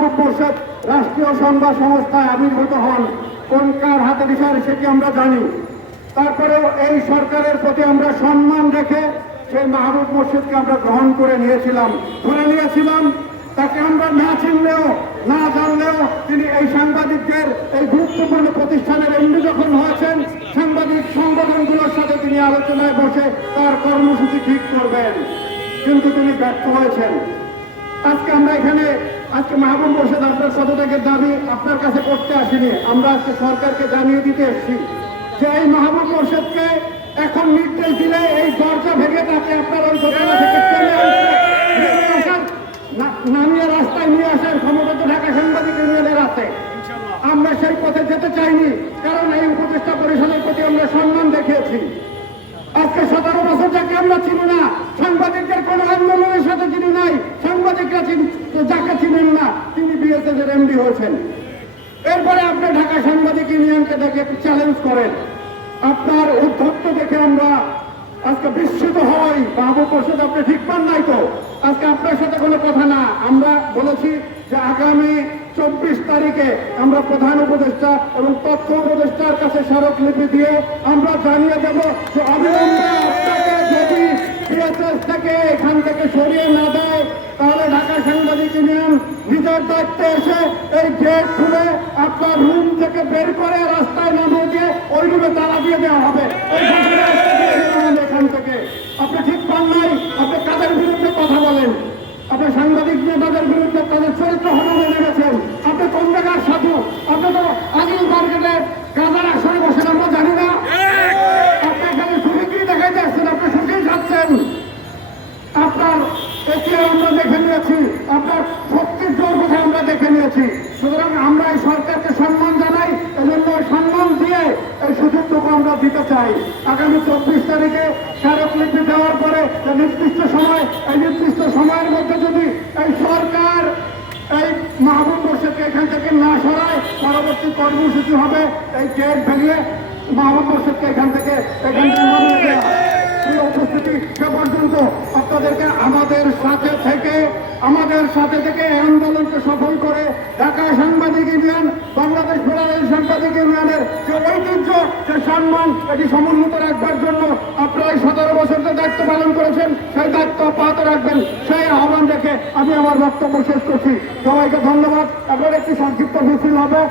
মাহবুব মোর্শেদ রাষ্ট্রীয় সংবাদ সংস্থায় আবির্ভূত হন, কোন কার হাতে দিশার সেটি আমরা জানি। তারপরেও এই সরকারের প্রতি আমরা সম্মান রেখে সেই মাহবুব মোর্শেদকে আমরা গ্রহণ করে নিয়েছিলাম, ধরে নিয়েছিলাম। তাকে আমরা না চিনলেও না জানলেও তিনি এই সাংবাদিকদের এই গুরুত্বপূর্ণ প্রতিষ্ঠানের এমডি যখন হয়েছেন, সাংবাদিক সংগঠনগুলোর সাথে তিনি আলোচনায় বসে তার কর্মসূচি ঠিক করবেন, কিন্তু তিনি ব্যর্থ হয়েছেন। আজকে আমরা এখানে মাহবুব মোর্শেদ আপনার পদত্যাগের দাবি আপনার কাছে করতে আসিনি, আমরা আজকে সরকারকে জানিয়ে দিতে এসেছি যে এই মাহবুব মোর্শেদকে এখন নির্দেশ দিলে এই দরজা ভেঙে তাকে আপনার ওই দোকানে থেকে নামিয়ে রাস্তায় নিয়ে আসার ক্ষমতা তো ঢাকা সাংবাদিক ইউনিয়নের আছে। আমরা সেই পথে যেতে চাইনি, কারণ এই উপদেষ্টা পরিষদের প্রতি আমরা সম্মান দেখিয়েছি। আজকে 17 বছর যাকে আমরা চিনি না, সাংবাদিকদের কোন আন্দোলনের সাথে চিনি নাই, সাংবাদিকরা যাকে চিনেন না তিনি বিএসএফ এর এমডি হয়েছেন। এরপরে আপনি ঢাকা সাংবাদিক ইউনিয়নকে দেখে চ্যালেঞ্জ করেন। আপনার উদ্ধত্ত দেখে আমরা আজকে বিস্মিত হই। মাহবুব মোর্শেদ আপনি ঠিক পান নাই তো? আজকে আপনার সাথে কোনো কথা না, আমরা বলেছি যে আগামী 24 তারিখে আমরা প্রধান উপদেষ্টা এবং তথ্য উপদেষ্টার কাছে স্মারকলিপি দিয়ে আমরা জানিয়ে দেব যে অবিলম্বে আপনাকে যদি বিএসএস থেকে এখান থেকে সরিয়ে না দেয়, তাহলে ঢাকা সাংবাদিক ইউনিয়ন নিজের দায়িত্বে এসে এই গেট খুলে আপনার রুম থেকে বের করে রাস্তায় নামিয়ে দিয়ে ওই রুমে তালা দিয়ে দেওয়া হবে। এখান থেকে আপনি ঠিক পান নাই। আপনি কাদের বিরুদ্ধে কথা বলেন? আপনি সাংবাদিক নেতাদের বিরুদ্ধে তাদের চরিত্র হননে নেমেছেন। আপনি কোন জায়গার সাধু? আপনি তো আজিল মার্কেটে গাঁজার আসরে বসেন, আমরা জানি না। আপনি এখানে সুবিক্রি দেখাইতে আসছেন, আপনি সুখেই খাচ্ছেন। আপনার এটি আমরা দেখে নিয়েছি, আপনার শক্তির জোর কথা আমরা দেখে নিয়েছি। সুতরাং আমরা এই সরকারকে সম্মান জানাই, এজন্য সম্মান দিয়ে এই সুযোগটুকু আমরা দিতে চাই। আগামী 24 তারিখে স্মারকলিপি দেওয়ার পরে নির্দিষ্ট সময়, এই নির্দিষ্ট সময়ের মধ্যে যদি এই সরকার এই মাহবুব মোর্শেদকে এখান থেকে না সরায়, পরবর্তী কর্মসূচি হবে এই গেট ভেঙে মাহবুব মোর্শেদকে এখান থেকে উপস্থিতি। সে পর্যন্ত আপনাদেরকে আমাদের সাথে থেকে এই আন্দোলনকে সফল করে ঢাকা সাংবাদিক ইউনিয়ন, বাংলাদেশ ফেডারেল সাংবাদিক ইউনিয়নের যে ঐতিহ্য, যে সম্মান, এটি সমুন্নত রাখবার জন্য আপনারা 17 বছর যে দায়িত্ব পালন করেছেন, সেই দায়িত্ব অব্যাহত রাখবেন, সেই আহ্বান রেখে আমি আমার বক্তব্য শেষ করছি। সবাইকে ধন্যবাদ। এখন একটি সংক্ষিপ্ত মিছিল হবে।